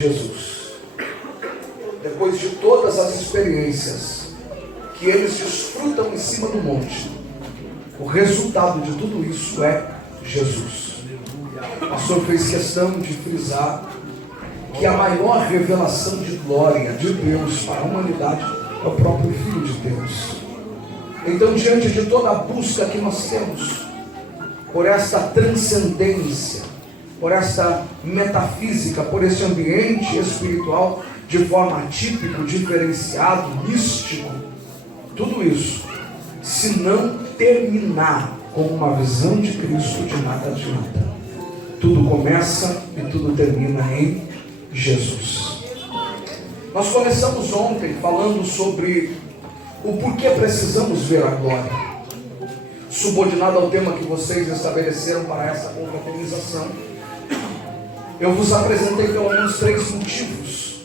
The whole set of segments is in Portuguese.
Jesus, depois de todas as experiências que eles desfrutam em cima do monte, o resultado de tudo isso é Jesus. O pastor fez questão de frisar que a maior revelação de glória de Deus para a humanidade é o próprio Filho de Deus. Então, diante de toda a busca que nós temos por esta transcendência, por esta metafísica, por este ambiente espiritual de forma atípico, diferenciado, místico, tudo isso, se não terminar com uma visão de Cristo, de nada adianta. Tudo começa e tudo termina em Jesus. Nós começamos ontem falando sobre o porquê precisamos ver a glória, subordinado ao tema que vocês estabeleceram para essa confraternização. Eu vos apresentei pelo menos 3 motivos,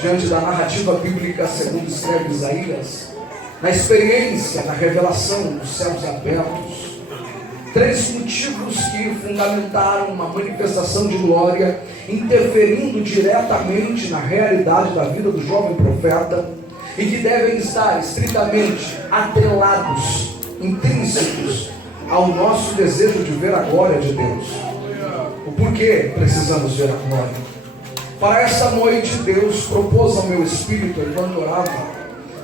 diante da narrativa bíblica segundo escreve Isaías, na experiência, na revelação dos céus abertos. 3 motivos que fundamentaram uma manifestação de glória, interferindo diretamente na realidade da vida do jovem profeta, e que devem estar estritamente atrelados, intrínsecos ao nosso desejo de ver a glória de Deus. O porquê precisamos ver a glória? Para esta noite, Deus propôs ao meu espírito, enquanto orava,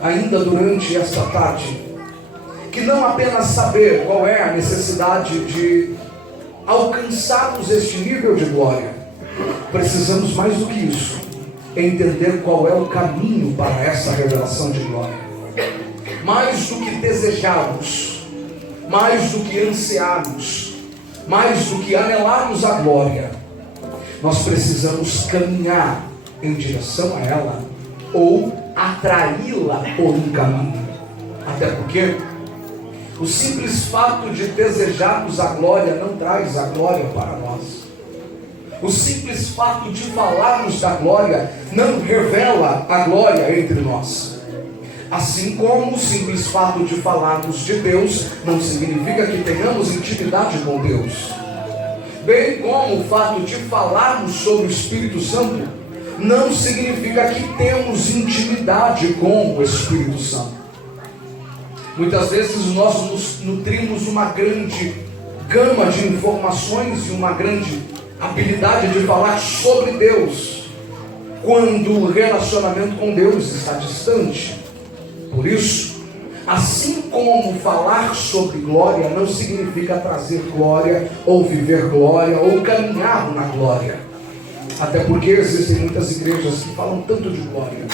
ainda durante esta tarde, que não apenas saber qual é a necessidade de alcançarmos este nível de glória, precisamos mais do que isso, entender qual é o caminho para essa revelação de glória. Mais do que desejarmos, mais do que ansiarmos, mais do que anelarmos a glória, nós precisamos caminhar em direção a ela, ou atraí-la por um caminho. Até porque o simples fato de desejarmos a glória não traz a glória para nós. O simples fato de falarmos da glória não revela a glória entre nós. Assim como o simples fato de falarmos de Deus não significa que tenhamos intimidade com Deus. Bem como o fato de falarmos sobre o Espírito Santo não significa que temos intimidade com o Espírito Santo. Muitas vezes nós nos nutrimos uma grande gama de informações e uma grande habilidade de falar sobre Deus, quando o relacionamento com Deus está distante. Por isso, assim como falar sobre glória não significa trazer glória, ou viver glória, ou caminhar na glória. Até porque existem muitas igrejas que falam tanto de glória,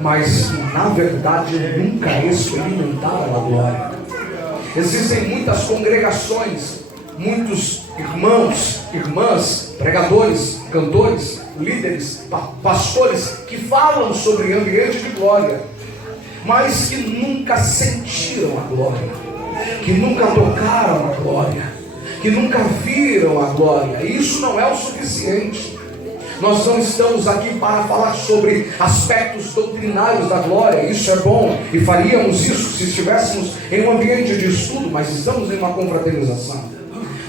mas na verdade nunca experimentaram a glória. Existem muitas congregações, muitos irmãos, irmãs, pregadores, cantores, líderes, pastores que falam sobre ambiente de glória, mas que nunca sentiram a glória, que nunca tocaram a glória, que nunca viram a glória. Isso não é o suficiente. Nós não estamos aqui para falar sobre aspectos doutrinários da glória. Isso é bom, e faríamos isso se estivéssemos em um ambiente de estudo, mas estamos em uma confraternização.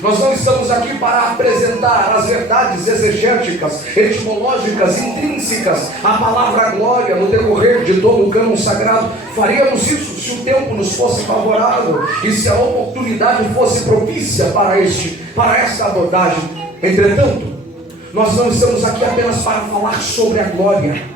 Nós não estamos aqui para apresentar as verdades exegéticas, etimológicas, intrínsecas à palavra glória no decorrer de todo o cânon sagrado. Faríamos isso se o tempo nos fosse favorável e se a oportunidade fosse propícia para esta abordagem. Entretanto, nós não estamos aqui apenas para falar sobre a glória.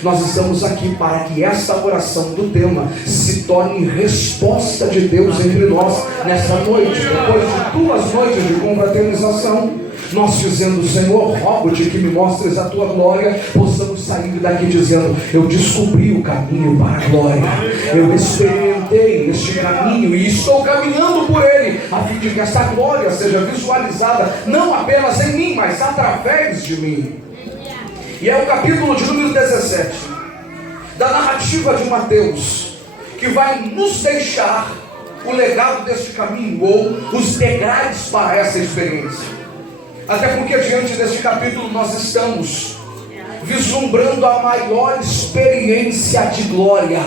Nós estamos aqui para que esta oração do tema se torne resposta de Deus entre nós nesta noite. Depois de 2 noites de confraternização, nós dizendo: Senhor, rogo-te que me mostres a tua glória, possamos sair daqui dizendo: eu descobri o caminho para a glória, eu experimentei este caminho e estou caminhando por ele, a fim de que esta glória seja visualizada não apenas em mim, mas através de mim. E é o capítulo de número 17 da narrativa de Mateus que vai nos deixar o legado deste caminho, ou os degraus para essa experiência. Até porque diante deste capítulo nós estamos vislumbrando a maior experiência de glória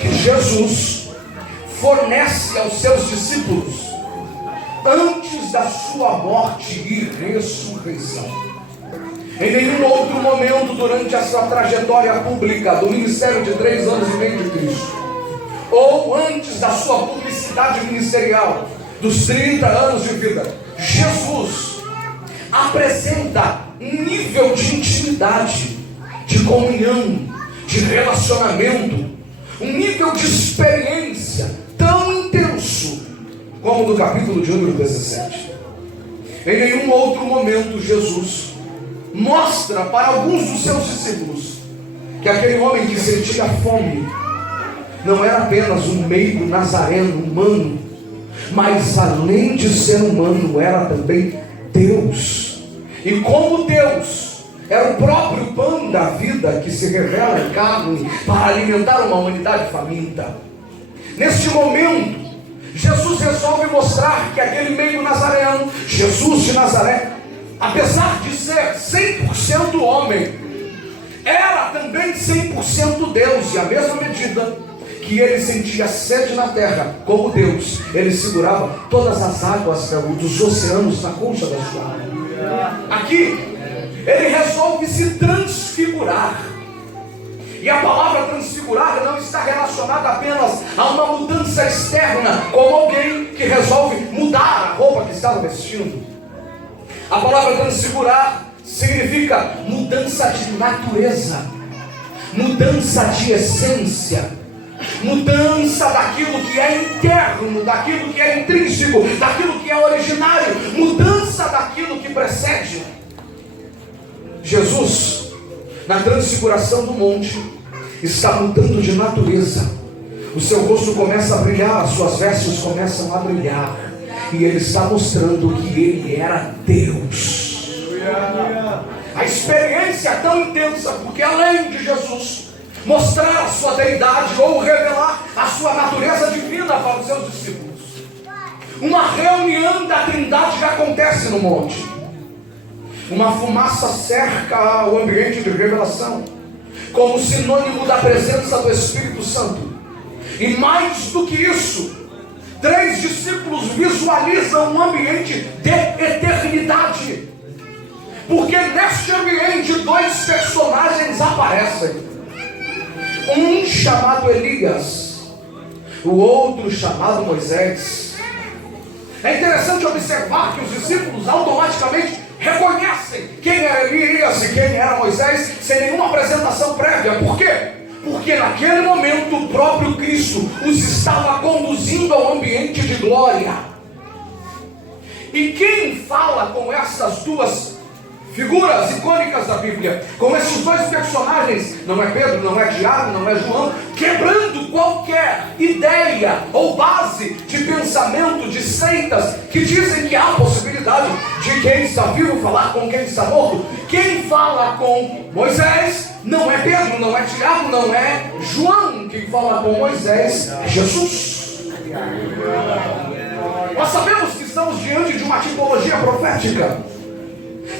que Jesus fornece aos seus discípulos antes da sua morte e ressurreição. Em nenhum outro momento durante a sua trajetória pública do ministério de 3 anos e meio de Cristo, ou antes da sua publicidade ministerial dos 30 anos de vida, Jesus apresenta um nível de intimidade, de comunhão, de relacionamento, um nível de experiência tão intenso como no capítulo de número 17. Em nenhum outro momento Jesus mostra para alguns dos seus discípulos que aquele homem que sentia fome não era apenas um meigo nazareno humano, mas além de ser humano, era também Deus. E como Deus era o próprio pão da vida que se revela em carne para alimentar uma humanidade faminta, neste momento Jesus resolve mostrar que aquele meigo nazareno, Jesus de Nazaré, apesar de ser 100% homem, era também 100% Deus. E à mesma medida que ele sentia sede na terra, como Deus, ele segurava todas as águas dos oceanos na concha da sua mão. Aqui, ele resolve se transfigurar. E a palavra transfigurar não está relacionada apenas a uma mudança externa, como alguém que resolve mudar a roupa que estava vestindo. A palavra transfigurar significa mudança de natureza, mudança de essência, mudança daquilo que é interno, daquilo que é intrínseco, daquilo que é originário, mudança daquilo que precede. Jesus, na transfiguração do monte, está mudando de natureza. O seu rosto começa a brilhar, as suas vestes começam a brilhar, e ele está mostrando que ele era Deus. A experiência é tão intensa, porque além de Jesus mostrar a sua deidade ou revelar a sua natureza divina para os seus discípulos, uma reunião da Trindade já acontece no monte. Uma fumaça cerca o ambiente de revelação, como sinônimo da presença do Espírito Santo. E mais do que isso, 3 discípulos visualizam um ambiente de eternidade, porque neste ambiente 2 personagens aparecem, um chamado Elias, o outro chamado Moisés. É interessante observar que os discípulos automaticamente reconhecem quem era Elias e quem era Moisés sem nenhuma apresentação prévia. Por quê? Porque naquele momento o próprio Cristo os estava conduzindo ao ambiente de glória. E quem fala com essas duas figuras icônicas da Bíblia, com esses 2 personagens, não é Pedro, não é Tiago, não é João, quebrando qualquer ideia ou base de pensamento de seitas que dizem que há possibilidade de quem está vivo falar com quem está morto. Quem fala com Moisés não é Pedro, não é Tiago, não é João. Quem fala com Moisés é Jesus. Nós sabemos que estamos diante de uma tipologia profética,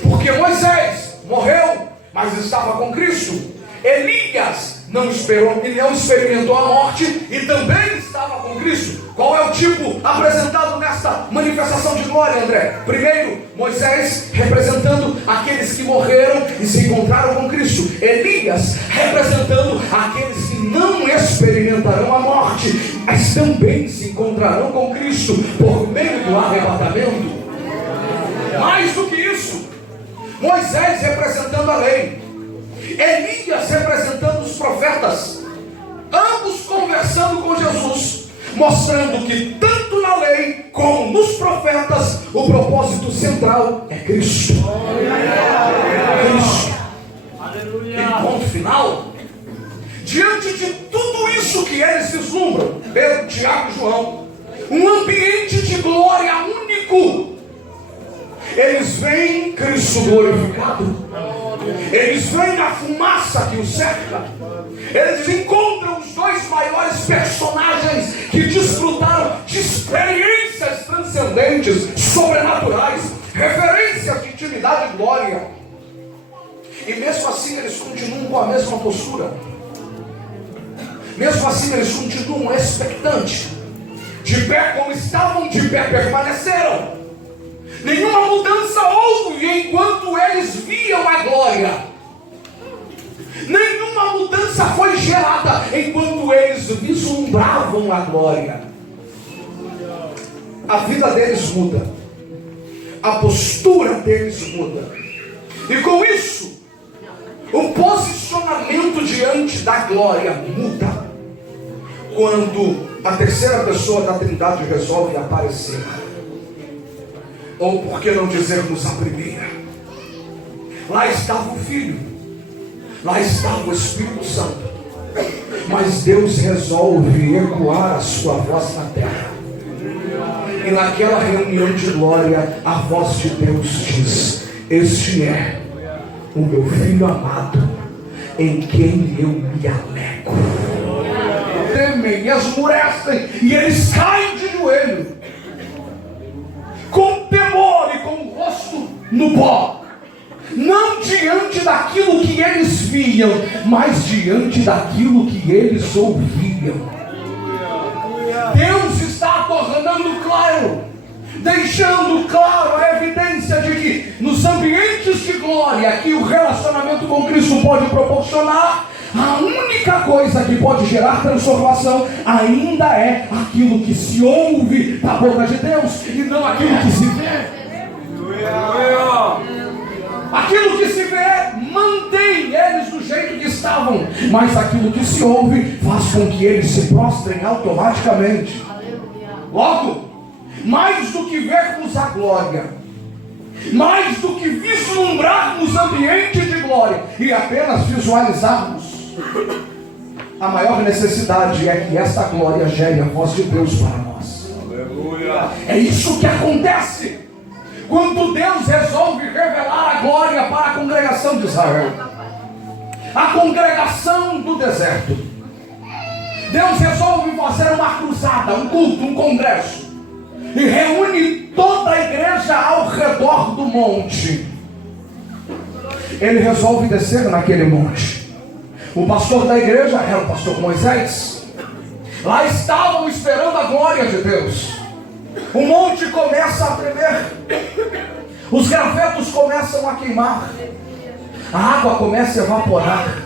porque Moisés morreu, mas estava com Cristo. Elias não esperou e não experimentou a morte e também estava com Cristo. Qual é o tipo apresentado nesta manifestação de glória, André? Primeiro, Moisés representando aqueles que morreram e se encontraram com Cristo. Elias representando aqueles que não experimentarão a morte, mas também se encontrarão com Cristo por meio do arrebatamento. Mais do que isso, Moisés representando a lei, Elias representando os profetas, ambos conversando com Jesus, mostrando que tanto na lei como nos profetas o propósito central é Cristo. Cristo. E ponto final. Diante de tudo isso que eles vislumbram, Pedro, Tiago e João, um ambiente de glória único, eles veem Cristo glorificado, eles veem a fumaça que o cerca, eles encontram os 2 maiores personagens que desfrutaram de experiências transcendentes, sobrenaturais, referências de intimidade e glória, e mesmo assim eles continuam com a mesma postura, mesmo assim eles continuam expectantes, de pé como estavam, de pé permaneceram. Nenhuma mudança houve enquanto eles viam a glória. Nenhuma mudança foi gerada enquanto eles vislumbravam a glória. A vida deles muda. A postura deles muda. E com isso, o posicionamento diante da glória muda. Quando a terceira pessoa da Trindade resolve aparecer. Ou por que não dizermos a primeira? Lá estava o Filho, lá estava o Espírito Santo, mas Deus resolve ecoar a sua voz na terra. E naquela reunião de glória, a voz de Deus diz: este é o meu Filho amado, em quem eu me alegro. Temem e esmurecem, e eles caem de joelho, com temor e com o rosto no pó, não diante daquilo que eles viam, mas diante daquilo que eles ouviam. Deus está tornando claro, deixando claro a evidência de que nos ambientes de glória que o relacionamento com Cristo pode proporcionar, a única coisa que pode gerar transformação ainda é aquilo que se ouve da boca de Deus e não aquilo que se vê. Aquilo que se vê mantém eles do jeito que estavam, mas aquilo que se ouve faz com que eles se prostrem automaticamente. Logo, mais do que vermos a glória, mais do que vislumbrarmos ambiente de glória e apenas visualizarmos, a maior necessidade é que esta glória gere a voz de Deus para nós. Aleluia. É isso que acontece quando Deus resolve revelar a glória para a congregação de Israel, a congregação do deserto. Deus resolve fazer uma cruzada, um culto, um congresso, e reúne toda a igreja ao redor do monte. Ele resolve descer naquele monte. O pastor da igreja era o pastor Moisés. Lá estavam esperando a glória de Deus. O monte começa a tremer, os gravetos começam a queimar, a água começa a evaporar,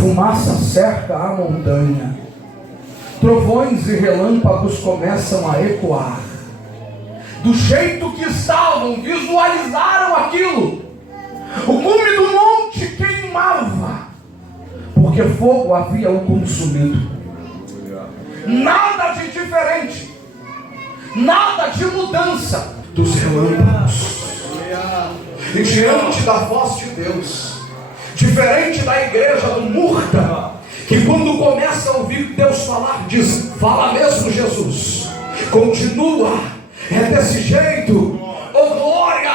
fumaça cerca a montanha, trovões e relâmpagos começam a ecoar. Do jeito que estavam, visualizaram aquilo. O cume do monte queimava, porque fogo havia o consumido. Nada de diferente, nada de mudança dos relâmpagos. E diante da voz de Deus, diferente da igreja do Murta, que quando começa a ouvir Deus falar, diz: fala mesmo, Jesus, continua, é desse jeito, oh glória,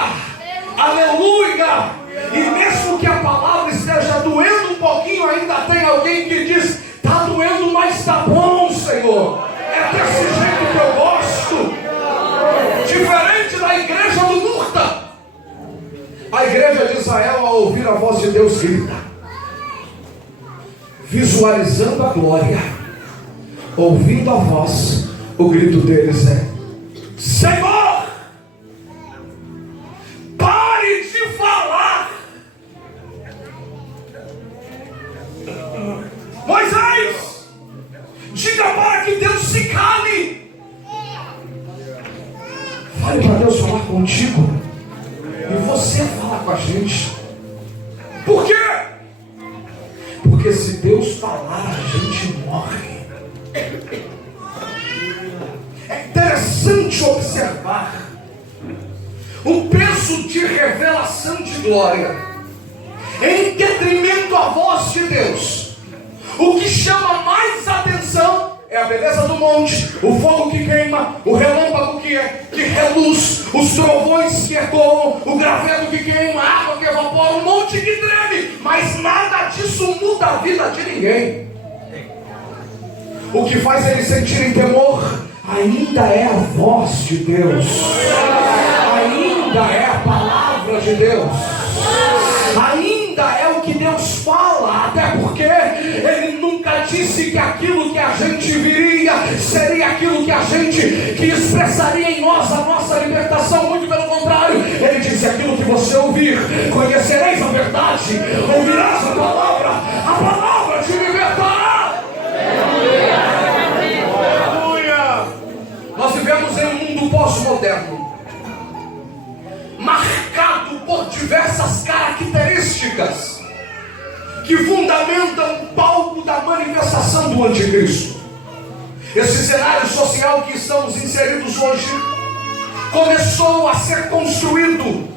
aleluia. E mesmo que a palavra esteja doendo um pouquinho, ainda tem alguém que diz: está doendo, mas está bom, Senhor, é desse jeito que eu gosto. Diferente da igreja do Murta, a igreja de Israel, ao ouvir a voz de Deus, grita, visualizando a glória, ouvindo a voz. O grito deles é: Senhor, pare de falar. Moisés, diga para que Deus se cale. Fale para Deus falar contigo, e você fala com a gente. Por quê? Porque se Deus falar, a gente morre. É interessante observar o peso de revelação de glória em detrimento à voz de Deus. O que chama mais atenção é a beleza do monte, o fogo que queima, o relâmpago que reluz, os trovões que ecoam, o graveto que queima, a água que evapora, o monte que treme. Mas nada disso muda a vida de ninguém. O que faz eles sentirem temor ainda é a voz de Deus, ainda é a palavra de Deus, ainda é o que Deus fala, até porque Ele nunca disse que aquilo que a gente viria seria aquilo que a agente que expressaria em nós a nossa libertação. Muito pelo contrário, ele disse: aquilo que você ouvir, conhecereis a verdade, ouvirás a palavra te libertará. Nós vivemos em um mundo pós-moderno, marcado por diversas características que fundamentam o palco da manifestação do anticristo. Esse cenário social que estamos inseridos hoje começou a ser construído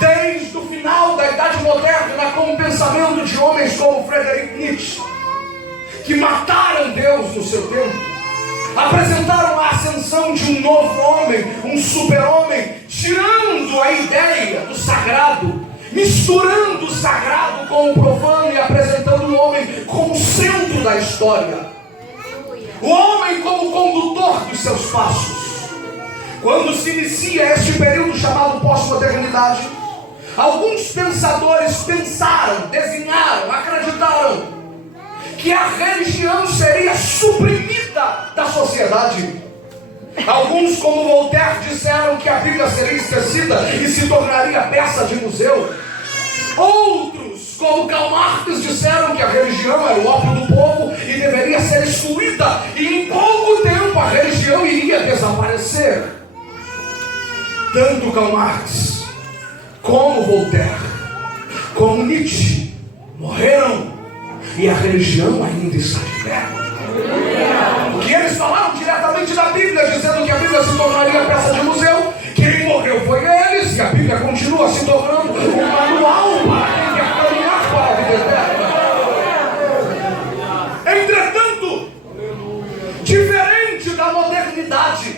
desde o final da Idade Moderna com o pensamento de homens como Friedrich Nietzsche, que mataram Deus no seu tempo, apresentaram a ascensão de um novo homem, um super-homem, tirando a ideia do sagrado, misturando o sagrado com o profano e apresentando o homem como centro da história, o homem como condutor dos seus passos. Quando se inicia este período chamado pós-modernidade, alguns pensadores pensaram, desenharam, acreditaram que a religião seria suprimida da sociedade. Alguns, como Voltaire, disseram que a Bíblia seria esquecida e se tornaria peça de museu. Outros, como Karl Marx, disseram que a religião era o ópio do povo e deveria ser excluída, e em pouco tempo a religião iria desaparecer. Tanto Karl Marx, como Voltaire, como Nietzsche morreram, e a religião ainda está de pé. Que eles falaram diretamente da Bíblia, dizendo que a Bíblia se tornaria peça de museu. Quem morreu foi eles, e a Bíblia continua se tornando um manual para quem quer caminhar para a vida eterna. Entretanto, diferente da modernidade,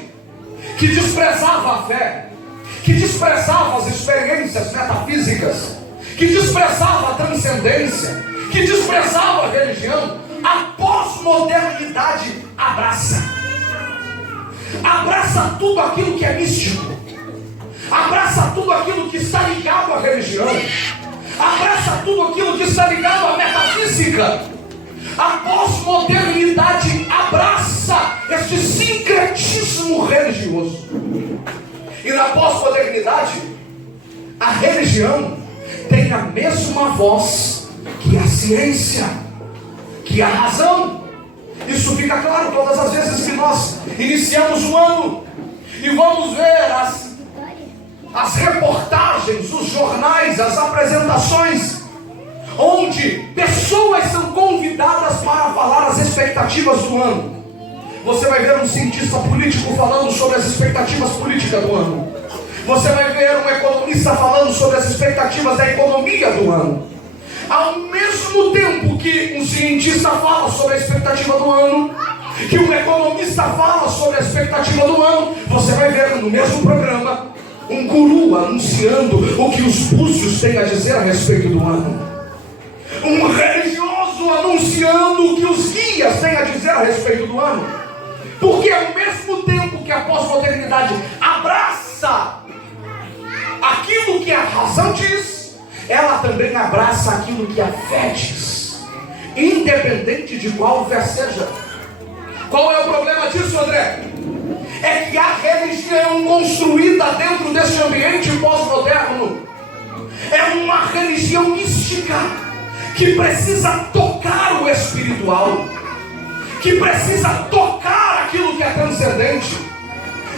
que desprezava a fé, que desprezava as experiências metafísicas, que desprezava a transcendência, que desprezava a religião, a pós-modernidade abraça tudo aquilo que é místico, abraça tudo aquilo que está ligado à religião, abraça tudo aquilo que está ligado à metafísica. A pós-modernidade abraça este sincretismo religioso. E na pós-modernidade, a religião tem a mesma voz que a ciência, que a razão. Isso fica claro todas as vezes que nós iniciamos o ano e vamos ver as reportagens, os jornais, as apresentações, onde pessoas são convidadas para falar as expectativas do ano. Você vai ver um cientista político falando sobre as expectativas políticas do ano. Você vai ver um economista falando sobre as expectativas da economia do ano. Ao mesmo tempo que um cientista fala sobre a expectativa do ano, que um economista fala sobre a expectativa do ano, você vai ver no mesmo programa um guru anunciando o que os búzios têm a dizer a respeito do ano, um religioso anunciando o que os guias têm a dizer a respeito do ano. Porque ao mesmo tempo que a pós-modernidade abraça aquilo que a razão diz, ela também abraça aquilo que a fé diz, independente de qual fé seja. Qual é o problema disso, André? É que a religião construída dentro desse ambiente pós-moderno é uma religião mística, que precisa tocar o espiritual, que precisa tocar aquilo que é transcendente.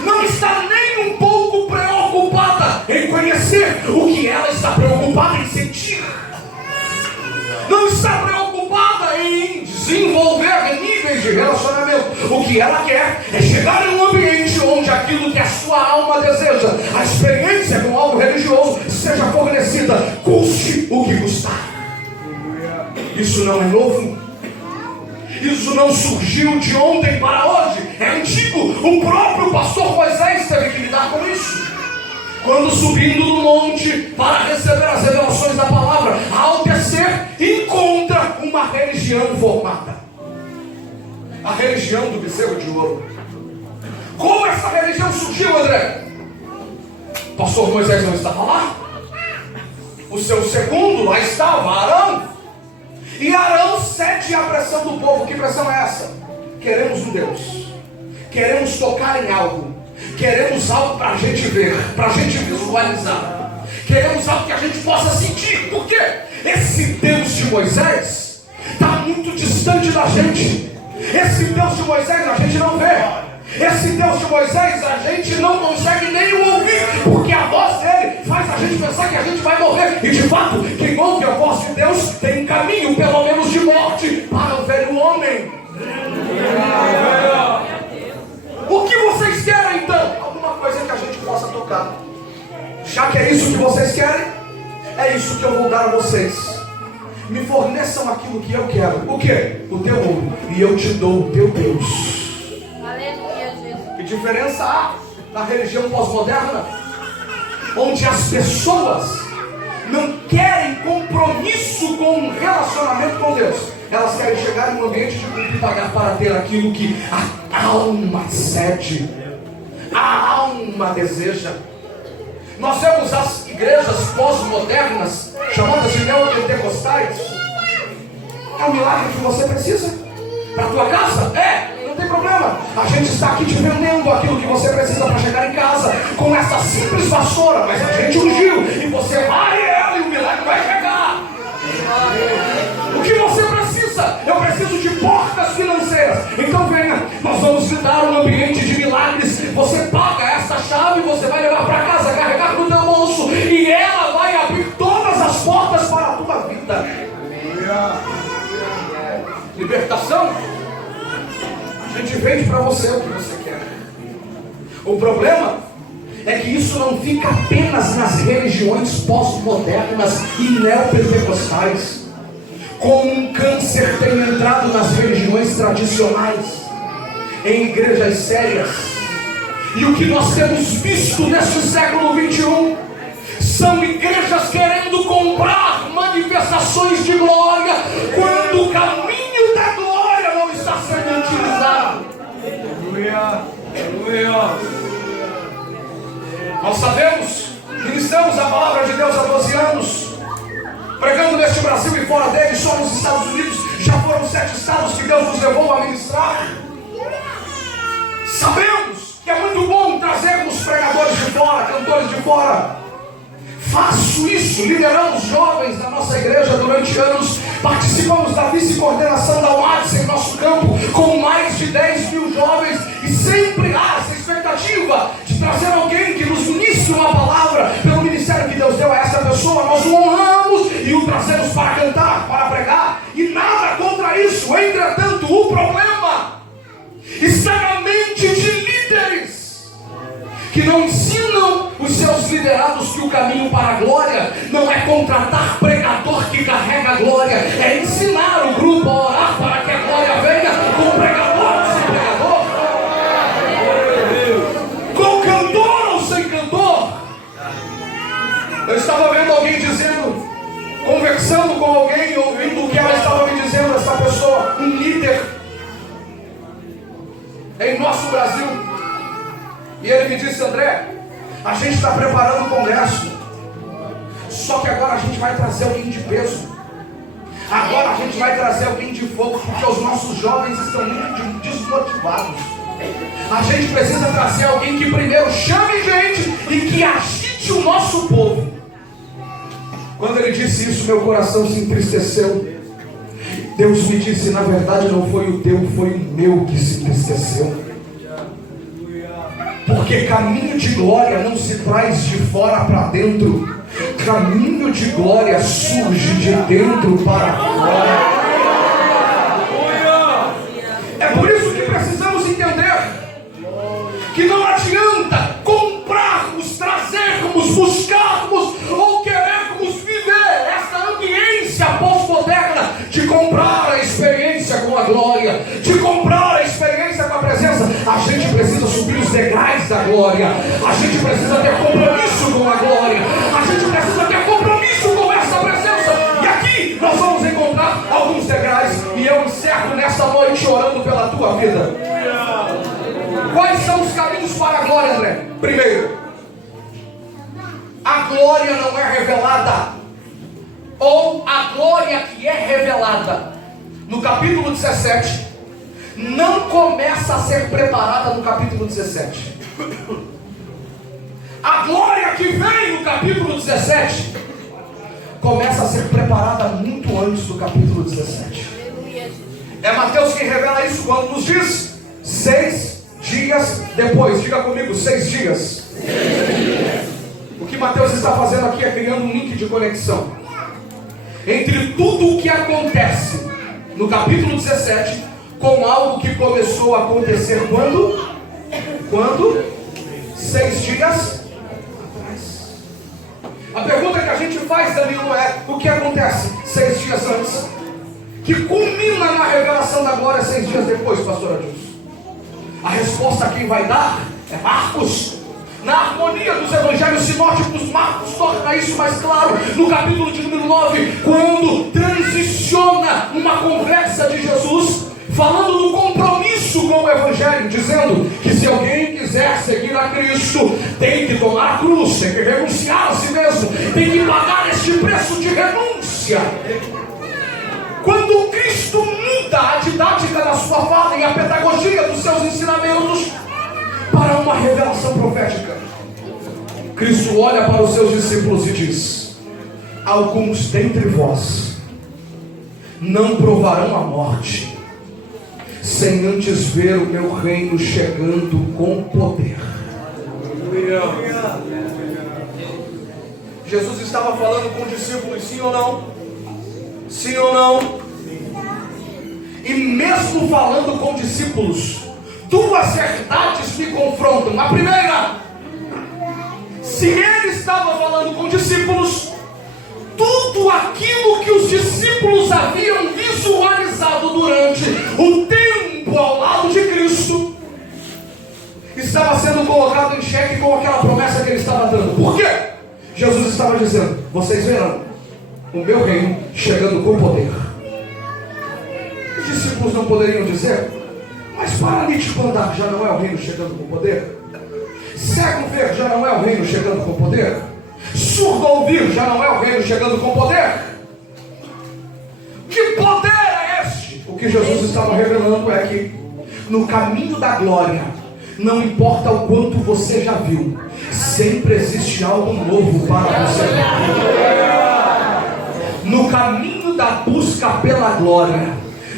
Não está nem um pouco preocupada em conhecer o que ela está preocupada em sentir. Não está preocupada em desenvolver níveis de relacionamento. O que ela quer é chegar em um ambiente onde aquilo que a sua alma deseja, a experiência com algo religioso, seja fornecida, custe o que custar. Isso não é novo. Isso não surgiu de ontem para hoje. É antigo. O próprio pastor Moisés teve que lidar com isso. Quando subindo no monte para receber as revelações da palavra, ao descer, encontra uma religião formada. A religião do bezerro de ouro. Como essa religião surgiu, André? O pastor Moisés não estava lá. O seu segundo lá estava, Arão. E Arão cede à pressão do povo. Que pressão é essa? Queremos um Deus queremos tocar em algo, queremos algo para a gente ver, para a gente visualizar, queremos algo que a gente possa sentir. Por quê? Esse Deus de Moisés está muito distante da gente. Esse Deus de Moisés a gente não vê. Esse Deus de Moisés a gente não consegue nem ouvir, porque a voz dele faz a gente pensar que a gente vai morrer. E de fato, quem ouve a voz de Deus tem um caminho, pelo menos de morte, para o velho homem. O que vocês querem então? Alguma coisa que a gente possa tocar. Já que é isso que vocês querem, é isso que eu vou dar a vocês. Me forneçam aquilo que eu quero. O que? O teu ouro. E eu te dou o teu Deus. Aleluia, Jesus. Que diferença há na religião pós-moderna? Onde as pessoas não querem compromisso com um relacionamento com Deus. Elas querem chegar em um ambiente de cumprir e pagar para ter aquilo que a alma sede, a alma deseja. Nós vemos as igrejas pós-modernas, chamadas de neopentecostais. É um milagre que você precisa para a tua casa? Não tem problema. A gente está aqui te vendendo aquilo que você precisa para chegar em casa com essa simples vassoura, mas a gente ungiu e você vai e o milagre vai chegar. O que você precisa? Eu preciso de portas financeiras. Então venha, nós vamos lhe dar um ambiente de milagres. Você paga essa chave, você vai levar para casa, carregar no teu bolso, e ela vai abrir todas as portas para a tua vida. Libertação. A gente vende para você o que você quer. O problema é que isso não fica apenas nas religiões pós-modernas e neopentecostais. Como um câncer tem entrado nas religiões tradicionais, em igrejas sérias. E o que nós temos visto neste século 21 são igrejas querendo comprar manifestações de glória, quando o caminho da glória não está sendo utilizado. Aleluia, aleluia. Nós sabemos, ministramos a palavra de Deus há 12 anos, pregando neste Brasil e fora dele. Só nos Estados Unidos já foram 7 estados que Deus nos levou a ministrar. Sabemos que é muito bom trazermos pregadores de fora, cantores de fora. Faço isso, lideramos jovens na nossa igreja durante anos. Participamos da vice-coordenação da UADS em nosso campo, com mais de 10 mil jovens. E sempre há essa expectativa de trazer alguém que nos ministre uma palavra pelo ministério que Deus deu a essa pessoa. Nós o honramos e o trazemos para cantar, para pregar. E nada contra isso. Entretanto, o problema está na mente de líderes que não ensinam os seus liderados que o caminho para a glória não é contratar pregador que carrega a glória, é ensinar o grupo a orar para que a glória venha com pregador ou sem pregador, com cantor ou sem cantor. Eu estava vendo alguém dizendo, conversando com alguém, ouvindo o que ela estava me dizendo, essa pessoa, um líder em nosso Brasil. E ele me disse: André, a gente está preparando o congresso, só que agora a gente vai trazer alguém de peso. Agora a gente vai trazer alguém de fogo, porque os nossos jovens estão muito desmotivados. A gente precisa trazer alguém que primeiro chame gente e que agite o nosso povo. Quando ele disse isso, meu coração se entristeceu. Deus me disse: na verdade não foi o teu, foi o meu que se entristeceu. Porque caminho de glória não se traz de fora para dentro. Caminho de glória surge de dentro para fora. É por isso que precisamos entender que não adianta comprarmos, trazermos, buscarmos ou querermos viver essa ambiência pós-moderna de comprar a experiência com a glória, de comprar a experiência com a presença. A gente precisa subir os degraus da glória. A gente precisa ter compromisso com a glória. A gente precisa ter compromisso com essa presença. E aqui nós vamos encontrar alguns degraus. E eu encerro nesta noite orando pela tua vida. Quais são os caminhos para a glória, André? Primeiro, a glória não é revelada, ou a glória que é revelada. No capítulo 17 não começa a ser preparada no capítulo 17. A glória que vem no capítulo 17 começa a ser preparada muito antes do capítulo 17. É Mateus quem revela isso quando nos diz 6 dias depois. Diga comigo, 6 dias. O que Mateus está fazendo aqui é criando um link de conexão entre tudo o que acontece no capítulo 17 com algo que começou a acontecer quando? 6 dias atrás. A pergunta que a gente faz, Danilo, é: o que acontece 6 dias antes, que culmina na revelação da glória 6 dias depois, pastor Adilson? A resposta quem vai dar é Marcos. Na harmonia dos evangelhos sinóticos, Marcos torna isso mais claro no capítulo de número 9, quando transiciona uma conversa de Jesus, falando do compromisso com o evangelho, dizendo que se alguém quiser seguir a Cristo, tem que tomar a cruz, tem que renunciar a si mesmo, tem que pagar este preço de renúncia. Quando Cristo muda a didática da sua fala e a pedagogia dos seus ensinamentos para uma revelação profética, Cristo olha para os seus discípulos e diz: alguns dentre vós não provarão a morte sem antes ver o meu reino chegando com poder. Jesus estava falando com os discípulos, sim ou não? Sim ou não? E mesmo falando com discípulos, duas verdades me confrontam. A primeira: se ele estava falando com discípulos, tudo aquilo que os discípulos haviam visualizado durante o tempo ao lado de Cristo estava sendo colocado em xeque com aquela promessa que ele estava dando. Por quê? Jesus estava dizendo: vocês verão o meu reino chegando com poder. Os discípulos não poderiam dizer: mas paralítico andar já não é o reino chegando com poder? Cego ver já não é o reino chegando com poder? Surdo ouvir já não é o reino chegando com poder? Que poder é este? O que Jesus estava revelando é que no caminho da glória, não importa o quanto você já viu, sempre existe algo novo para você. No caminho da busca pela glória,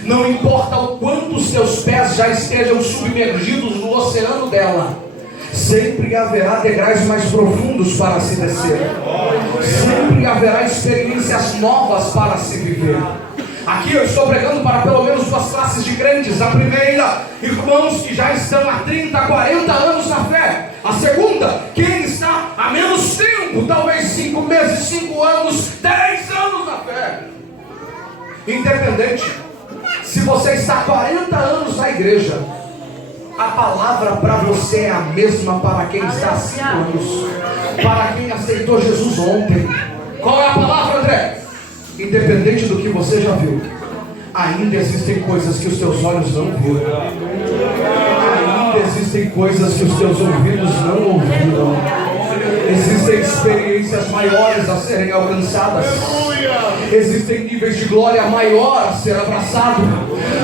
não importa o quanto os teus pés já estejam submergidos no oceano dela, sempre haverá degraus mais profundos para se descer. Sempre haverá experiências novas para se viver. Aqui eu estou pregando para pelo menos duas classes de crentes. A primeira, irmãos que já estão há 30, 40 anos na fé. A segunda, quem está há menos tempo, talvez 5 meses, 5 anos, 10 anos na fé. Independente, se você está há 40 anos na igreja, a palavra para você é a mesma para quem está há 5 anos, para quem aceitou Jesus ontem. Qual é a palavra, André? Independente do que você já viu, ainda existem coisas que os teus olhos não viram, ainda existem coisas que os teus ouvidos não ouviram, existem experiências maiores a serem alcançadas, existem níveis de glória maior a ser abraçado.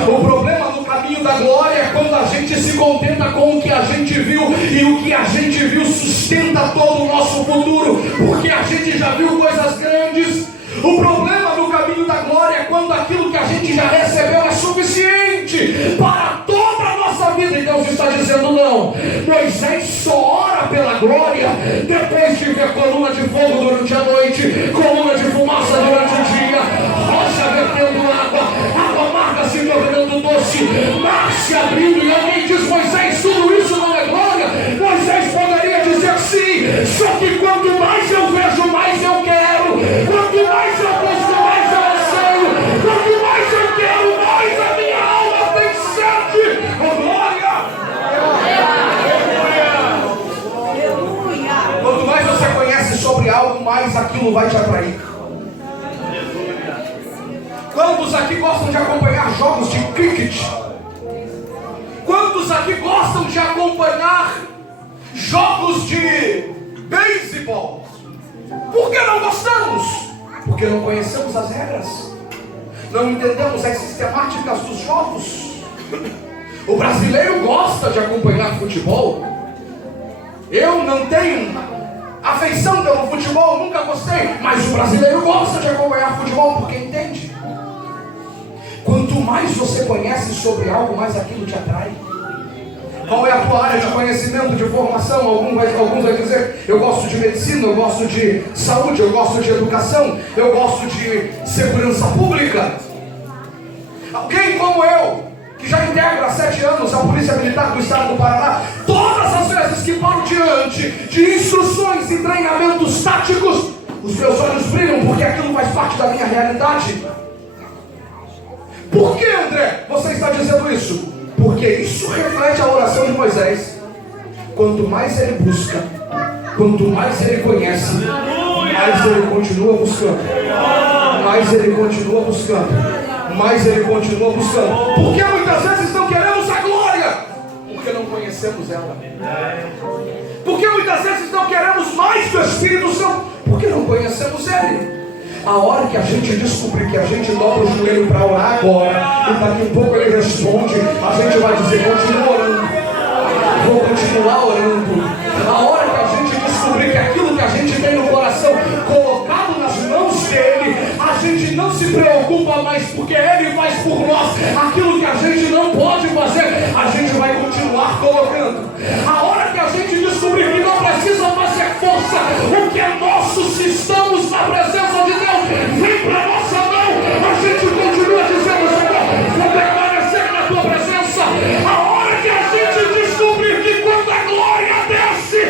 O problema no caminho da glória é quando a gente se contenta com o que a gente viu, e o que a gente viu sustenta todo o nosso futuro, porque a gente já viu coisas grandes. O problema no caminho da glória é quando aquilo que a gente já recebeu é suficiente para toda a nossa vida. E Deus está dizendo: não, Moisés só ora pela glória depois de ver coluna de fogo durante a noite, coluna de fumaça durante o dia, rocha vertendo água amarga se tornando doce, mar se abrindo, e alguém diz: Moisés, tudo isso não é glória? Moisés poderia dizer sim, só que quanto mais eu vejo, mais eu quero. Quanto mais eu busco, mais eu anseio. Quanto mais eu quero, mais a minha alma tem sede. Oh, glória! Quanto mais você conhece sobre algo, mais aquilo vai te atrair. Quantos aqui gostam de acompanhar jogos de cricket? Quantos aqui gostam de acompanhar jogos de beisebol? Por que não gostamos? Porque não conhecemos as regras, não entendemos as sistemáticas dos jogos. O brasileiro gosta de acompanhar futebol. Eu não tenho afeição pelo futebol, nunca gostei, mas o brasileiro gosta de acompanhar futebol porque entende. Quanto mais você conhece sobre algo, mais aquilo te atrai. Qual é a tua área de conhecimento, de formação? Alguns vão dizer, eu gosto de medicina, eu gosto de saúde, eu gosto de educação, eu gosto de segurança pública. Alguém como eu, que já integra há 7 anos a Polícia Militar do Estado do Paraná, todas as vezes que paro diante de instruções e treinamentos táticos, os meus olhos brilham porque aquilo faz parte da minha realidade. Por que, André, você está dizendo isso? Porque isso reflete a oração de Moisés. Quanto mais ele busca, quanto mais ele conhece, mais ele continua buscando, mais ele continua buscando, mais ele continua buscando. Porque muitas vezes não queremos a glória, porque não conhecemos ela. Porque muitas vezes não queremos mais do Espírito Santo, porque não conhecemos ele. A hora que a gente descobrir que a gente dobra o joelho para orar agora, e daqui a pouco ele responde, a gente vai dizer, continua orando, vou continuar orando. A hora que a gente descobrir que aquilo que a gente tem no coração colocado nas mãos dele, a gente não se preocupa mais, porque ele faz por nós aquilo que a gente não pode fazer, a gente vai continuar colocando. A hora que a gente descobrir que não precisa fazer força, o que é nosso, se estamos na presença de Deus, vem para nossa mão, a gente continua dizendo, Senhor, vou permanecer na tua presença. A hora que a gente descobrir que quando a glória desce,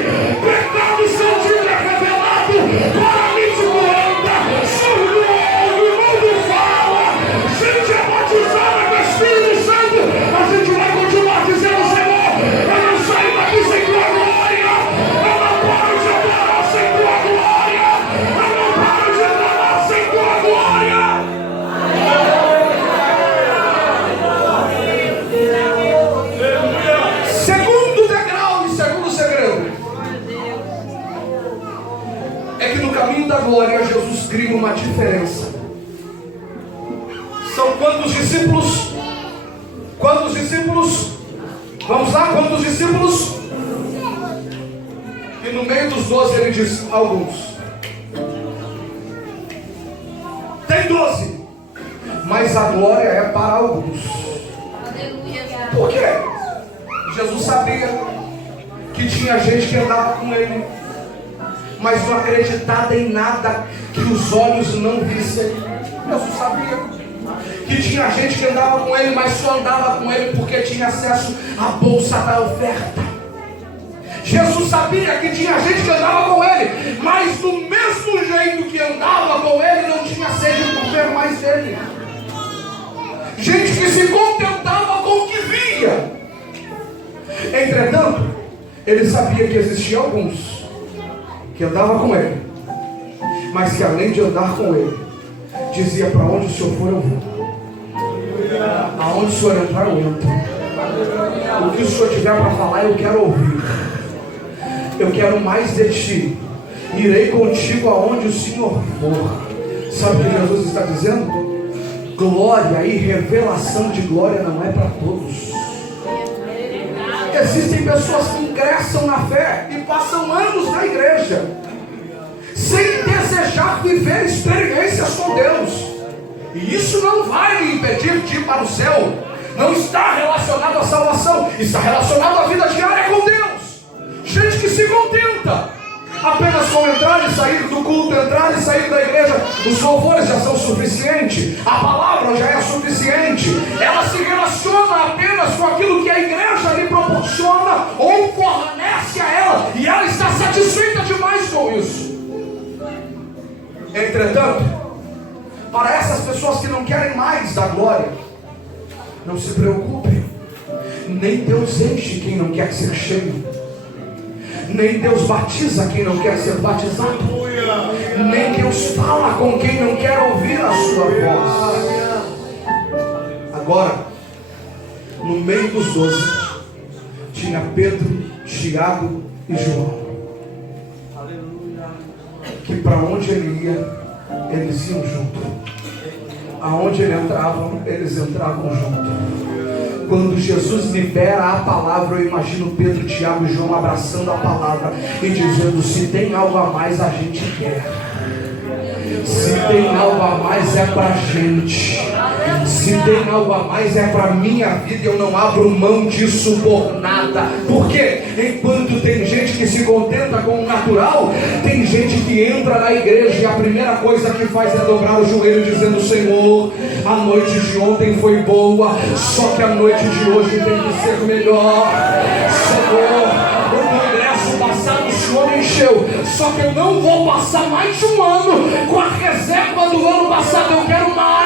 pecado sentido é revelado, paralítico anda, surdo ouve, mundo fala, gente é batizada com o Espírito Santo, a gente vai continuar dizendo, Senhor, eu não saio daqui sem tua glória, eu não paro de adorar sem tua glória, eu não paro de adorar sem tua glória. Segundo degrau e segundo segredo é que no caminho da glória Jesus cria uma diferença. São quantos discípulos? Quantos discípulos? Vamos lá, quantos discípulos? E no meio dos 12 ele diz, alguns. Tem 12, mas a glória é para alguns. Por quê? Jesus sabia que tinha gente que andava com ele, mas não acreditava em nada que os olhos não vissem. Jesus sabia que tinha gente que andava com ele, mas só andava com ele porque tinha acesso à bolsa da oferta. Jesus sabia que tinha gente que andava com ele, mas do mesmo jeito que andava com ele, não tinha sede por ver mais dele. Gente que se contentava com o que via. Entretanto, ele sabia que existiam alguns que andavam com ele, mas que além de andar com ele, dizia, para onde o Senhor for eu vou, aonde o Senhor entrar eu entro, o que o Senhor tiver para falar eu quero ouvir, eu quero mais de ti, irei contigo aonde o Senhor for. Sabe o que Jesus está dizendo? Glória e revelação de glória não é para todos. Existem pessoas que ingressam na fé e passam anos na igreja sem desejar viver experiências com Deus, e isso não vai lhe impedir de ir para o céu. Não está relacionado à salvação, está relacionado à vida diária com Deus. Gente que se contenta apenas com entrar e sair do culto, entrar e sair da igreja, os louvores já são suficientes, a palavra já é suficiente, ela se relaciona apenas com aquilo que a igreja lhe proporciona ou fornece a ela, e ela está satisfeita demais com isso. Entretanto, para essas pessoas que não querem mais da glória, não se preocupe, nem Deus enche quem não quer ser cheio, nem Deus batiza quem não quer ser batizado, nem Deus fala com quem não quer ouvir a sua voz. Agora, no meio dos 12 tinha Pedro, Tiago e João, que para onde ele ia, eles iam junto, aonde ele entrava, eles entravam junto. Quando Jesus libera a palavra, eu imagino Pedro, Tiago e João abraçando a palavra e dizendo: se tem algo a mais, a gente quer. Se tem algo a mais, é pra gente. Se tem algo a mais, é pra minha vida. Eu não abro mão disso por nada. Porque enquanto tem gente que se contenta com o natural, tem gente que entra na igreja e a primeira coisa que faz é dobrar o joelho dizendo: Senhor, a noite de ontem foi boa, só que a noite de hoje tem que ser melhor. Senhor, o congresso passado o Senhor encheu, só que eu não vou passar mais de um ano com a reserva do ano passado. Eu quero mais.